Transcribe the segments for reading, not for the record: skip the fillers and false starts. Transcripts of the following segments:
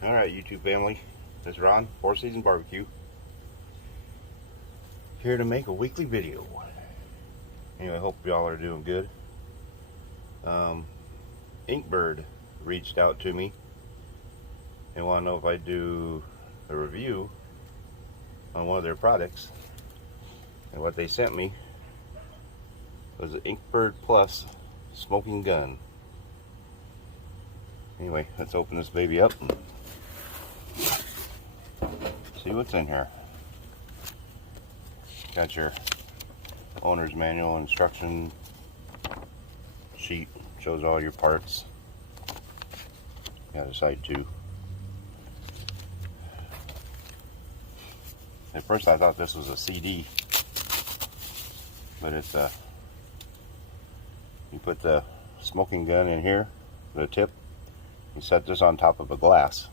Alright, YouTube family, this is Ron, Four Seasons Barbecue, here to make a weekly video. Anyway, I hope y'all are doing good. Inkbird reached out to me and want to know if I do a review on one of their products. And what they sent me was an Inkbird Plus smoking gun. Anyway, let's open this baby up and see what's in here. Got your owner's manual instruction sheet, shows all your parts. Got a side too. At first I thought this was a CD, but it's a, you put the smoking gun in here, the tip, you set this on top of a glass,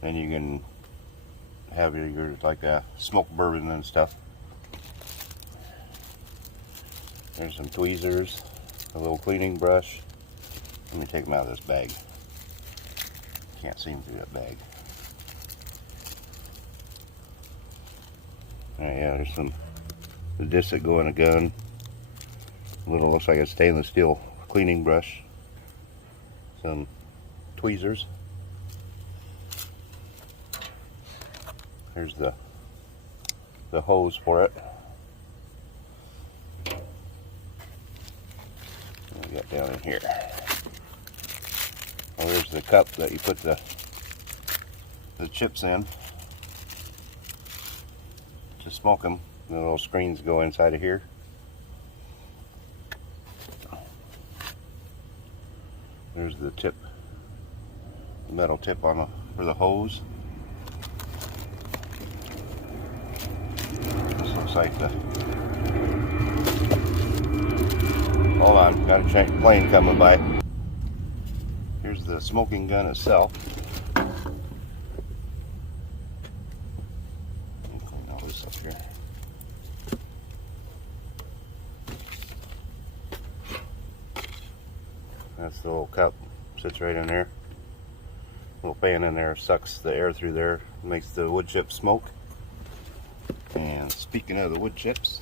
then you can have your like a smoked bourbon and stuff. There's some tweezers, a little cleaning brush. Let me take them out of this bag. Can't see them through that bag. Alright, yeah, there's the discs that go in a gun. A little, looks like a stainless steel cleaning brush. Some tweezers. Here's the hose for it. What we got down in here? Oh, there's the cup that you put the chips in to smoke them. The little screens go inside of here. There's the tip, the metal tip for the hose. This looks like the. Hold on, got a plane coming by. Here's the smoking gun itself. Let me clean all this up here. That's the little cup, sits right in there. Little fan in there sucks the air through there, makes the wood chips smoke. And speaking of the wood chips,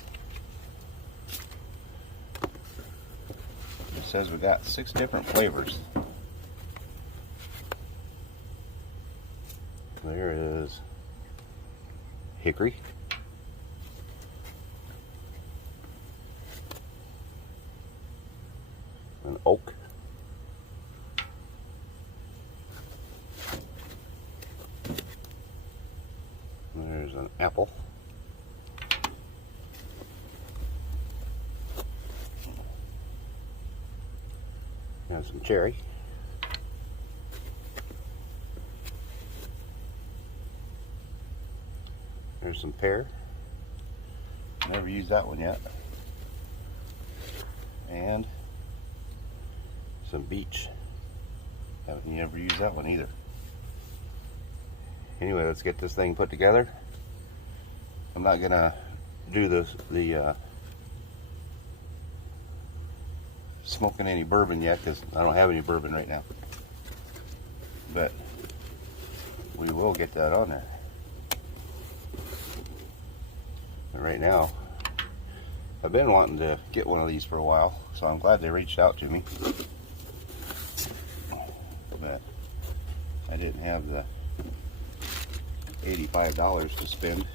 it says we got 6 different flavors. There is hickory, an oak, there's an apple, and some cherry. There's some pear. Never used that one yet. And some beech. Haven't never used that one either. Anyway, let's get this thing put together. I'm not gonna do the smoking any bourbon yet because I don't have any bourbon right now. But we will get that on there. But right now, I've been wanting to get one of these for a while, so I'm glad they reached out to me. But I didn't have the $85 to spend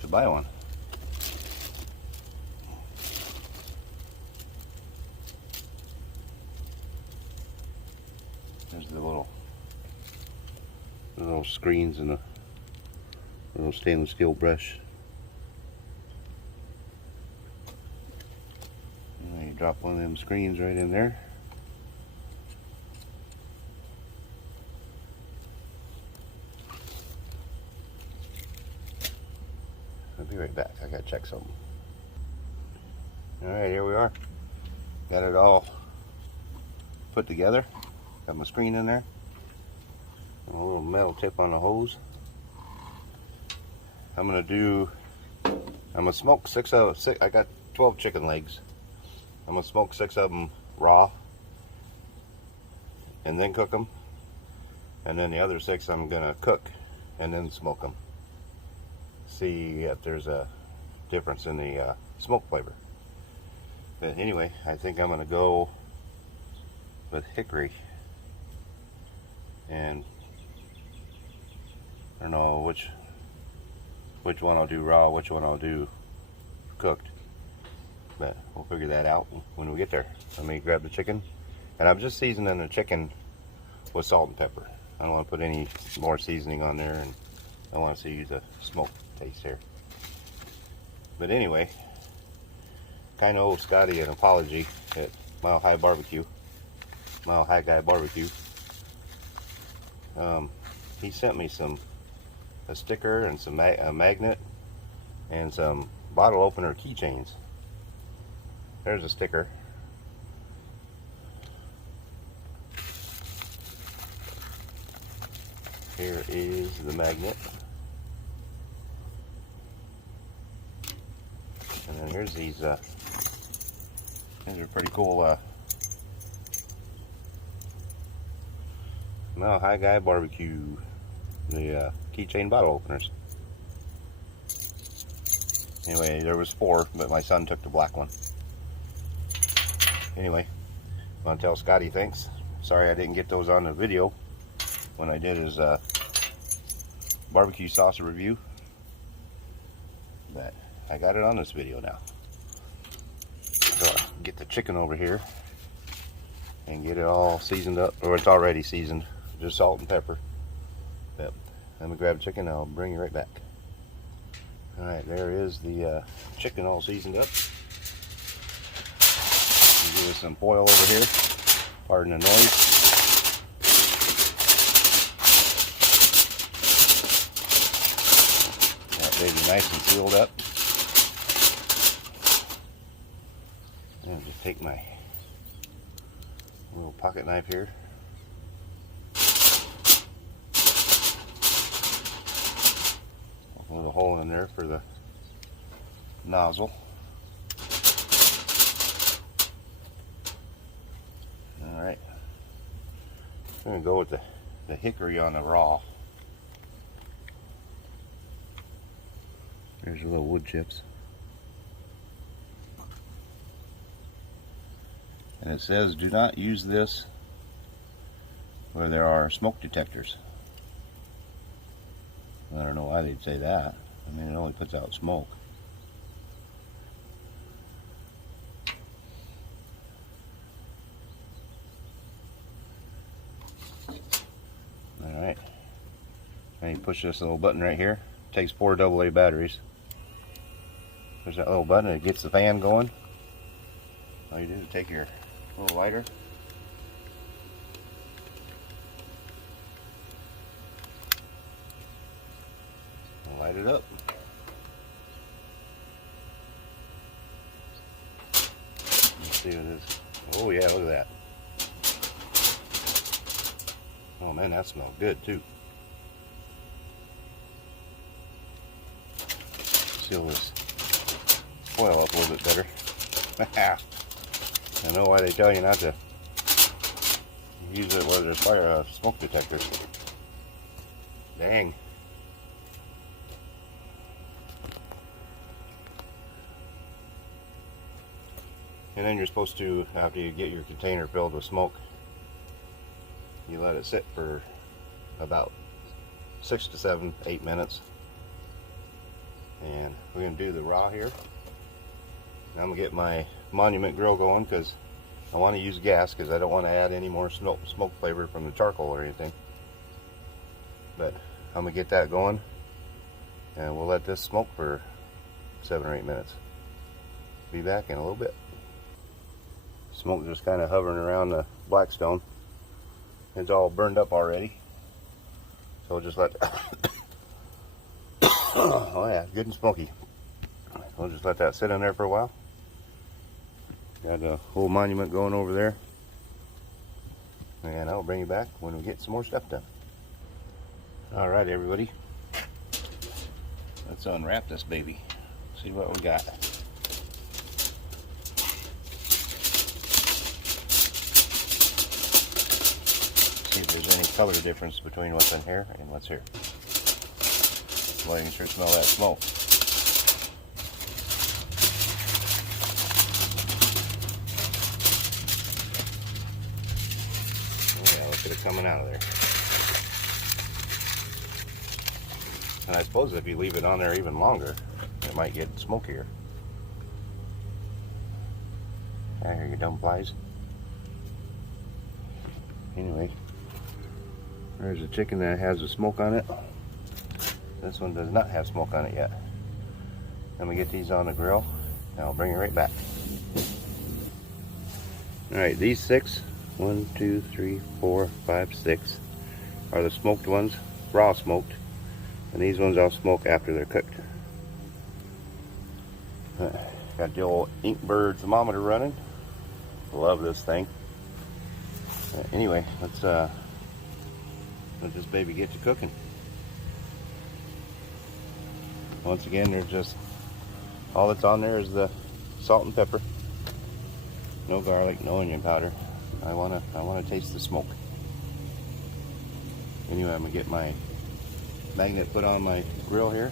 to buy one. There's the little screens and the little stainless steel brush. And you drop one of them screens right in there. I'll be right back. I gotta check something. Alright, here we are. Got it all put together. Got my screen in there. And a little metal tip on the hose. I'm gonna smoke 6 of 6. I got 12 chicken legs. I'm gonna smoke 6 of them raw and then cook them. and then the other 6 I'm gonna cook and then smoke them. See if there's a difference in the smoke flavor. But anyway, I think I'm gonna go with hickory, and I don't know which one I'll do raw, which one I'll do cooked, but we'll figure that out when we get there. Let me grab the chicken, and I'm just seasoning the chicken with salt and pepper. I don't want to put any more seasoning on there, and I want to see the smoke taste here. But anyway, kind of owe Scotty an apology at Mile High Guy Barbecue. He sent me a sticker and a magnet and some bottle opener keychains. There's a sticker. Here is the magnet. And then here's these are pretty cool Mile High Guy Barbecue, the keychain bottle openers. Anyway, there was 4, but my son took the black one. Anyway, I want to tell Scotty thanks. Sorry I didn't get those on the video when I did his barbecue sauce review, but I got it on this video now. So I'll get the chicken over here and get it all seasoned up, or it's already seasoned, just salt and pepper. Yep. Let me grab the chicken, I'll bring you right back. Alright, there is the chicken all seasoned up. Give it some foil over here, pardon the noise. That baby nice and sealed up. And just take my little pocket knife here. A little hole in there for the nozzle. Alright. I'm going to go with the hickory on the raw. There's your little wood chips. And it says do not use this where there are smoke detectors. I don't know why they'd say that. I mean, it only puts out smoke. Alright. And you push this little button right here. It takes 4 AA batteries. There's that little button, it gets the fan going. All you do is take your little lighter, and light it up. Let's see what it is. Oh yeah, look at that. Oh man, that smells good too. Seal this foil up a little bit better. I know why they tell you not to use it where there's fire smoke detectors. Dang. And then you're supposed to, after you get your container filled with smoke, you let it sit for about 6 to 7, 8 minutes. And we're going to do the raw here. I'm going to get my Monument grill going because I want to use gas because I don't want to add any more smoke flavor from the charcoal or anything. But I'm going to get that going and we'll let this smoke for 7 or 8 minutes. Be back in a little bit. Smoke just kind of hovering around the Blackstone. It's all burned up already. So we'll just let oh yeah, good and smoky. We'll just let that sit in there for a while. Got a whole Monument going over there. And I'll bring you back when we get some more stuff done. Alright everybody. Let's unwrap this baby. See what we got. See if there's any color difference between what's in here and what's here. Well, you can sure smell that smoke. Yeah, look at it coming out of there. And I suppose if you leave it on there even longer, it might get smokier. I hear you dumb flies. Anyway, there's a chicken that has a smoke on it. This one does not have smoke on it yet. Let me get these on the grill and I'll bring it right back. Alright, these 6, 1, 2, 3, 4, 5, 6 are the smoked ones, raw smoked. And these ones I'll smoke after they're cooked. Got the old Inkbird thermometer running. Love this thing. Anyway, let's let this baby get to cooking. Once again, there's just all that's on there is the salt and pepper. No garlic, no onion powder. I wanna taste the smoke. Anyway, I'm gonna get my magnet put on my grill here,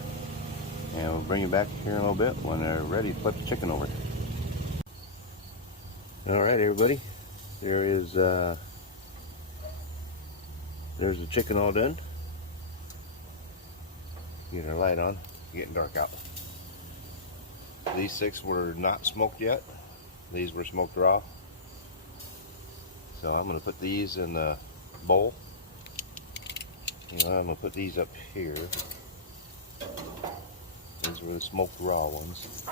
and we'll bring it back here in a little bit when they're ready to flip the chicken over. All right, everybody, there's the chicken all done. Get our light on. Getting dark out. These 6 were not smoked yet. These were smoked raw. So I'm going to put these in the bowl. I'm going to put these up here. These were the smoked raw ones.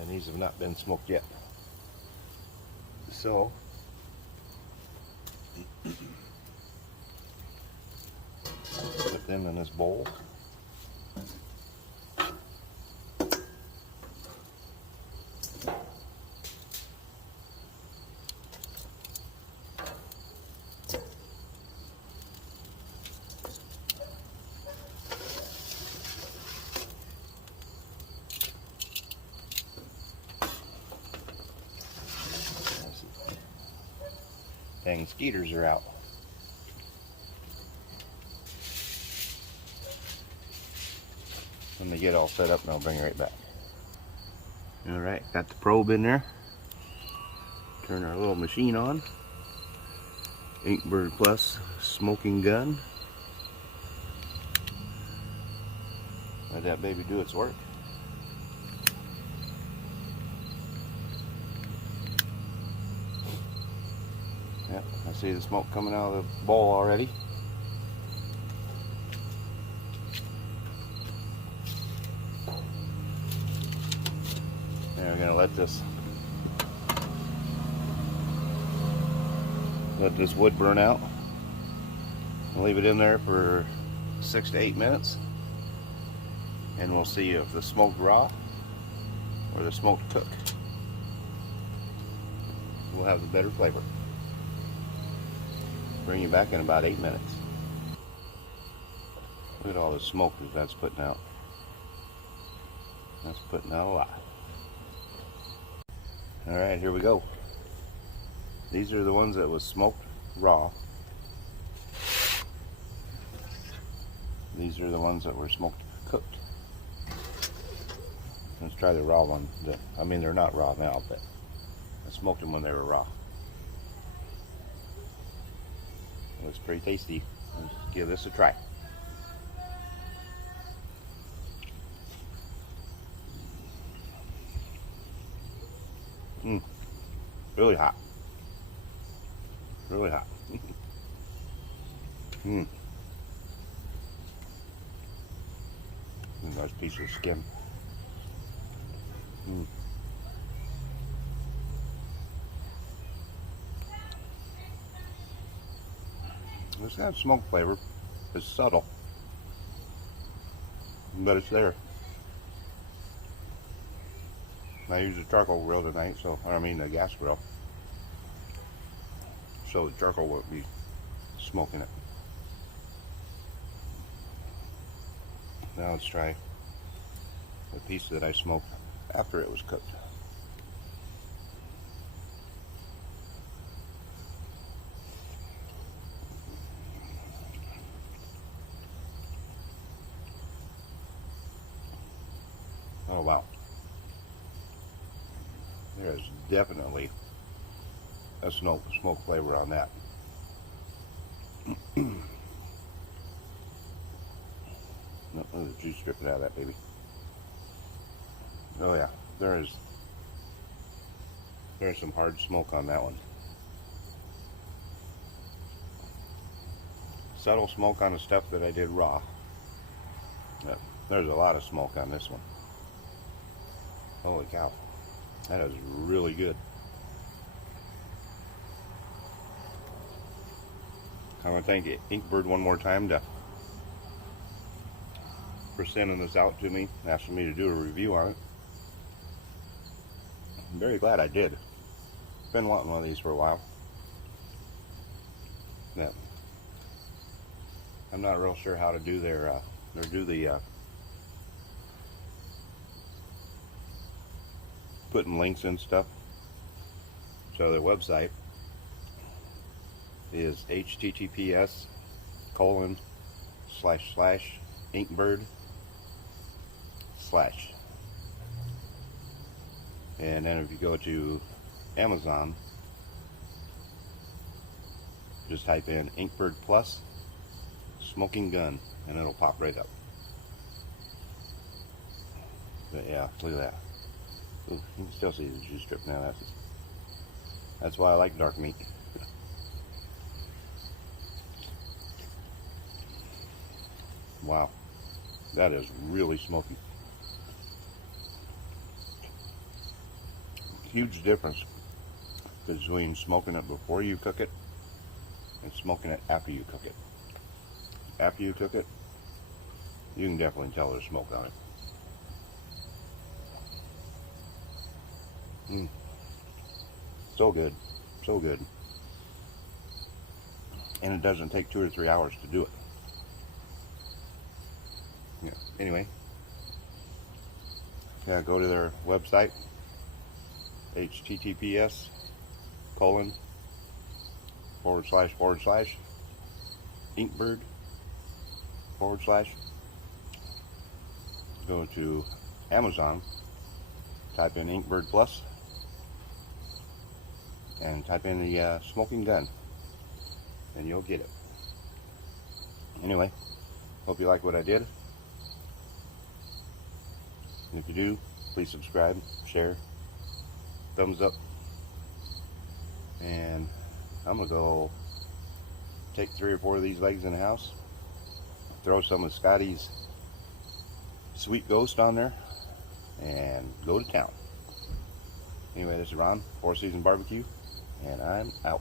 And these have not been smoked yet. So put them in this bowl. Dang, skeeters are out. Let me get all set up and I'll bring it right back. Alright, got the probe in there. Turn our little machine on. Inkbird Plus smoking gun. Let that baby do its work. Yep, I see the smoke coming out of the bowl already. And we're gonna let this wood burn out. I'll leave it in there for 6 to 8 minutes, and we'll see if the smoked raw or the smoked cooked will have the better flavor. Bring you back in about 8 minutes. Look at all the smoke that that's putting out. That's putting out a lot. Alright, here we go. These are the ones that was smoked raw. These are the ones that were smoked cooked. Let's try the raw one. I mean, they're not raw now, but I smoked them when they were raw. It looks pretty tasty. Let's give this a try. Really hot. Really hot. Nice piece of skin. It's got smoke flavor. It's subtle, but it's there. I use a charcoal grill tonight, so I mean a gas grill, so the charcoal won't be smoking it. Now let's try the piece that I smoked after it was cooked. Oh wow. There is definitely a smoke flavor on that. Let the juice dripping out of that baby. Oh yeah, there's some hard smoke on that one. Subtle smoke on the stuff that I did raw. But there's a lot of smoke on this one. Holy cow, that is really good. I want to thank Inkbird one more time for sending this out to me, asking me to do a review on it. I'm very glad I did. Been wanting one of these for a while. Yeah. I'm not real sure how to do the putting links and stuff. So their website is https://inkbird/ and then if you go to Amazon, just type in Inkbird Plus smoking gun and it'll pop right up. But yeah, look at that. Ooh, you can still see the juice drip now. That's why I like dark meat. Wow, that is really smoky. Huge difference between smoking it before you cook it and smoking it after you cook it. After you cook it, you can definitely tell there's smoke on it. So good, so good. And it doesn't take 2 or 3 hours to do it. Yeah. Anyway, yeah, go to their website, https://inkbird/ go to Amazon, type in Inkbird Plus and type in the smoking gun and you'll get it. Anyway, hope you like what I did. And if you do, please subscribe, share, thumbs up, and I'm gonna go take 3 or 4 of these legs in the house, throw some of Scotty's Sweet Ghost on there, and go to town. Anyway, this is Ron, 4 Season Barbecue, and I'm out.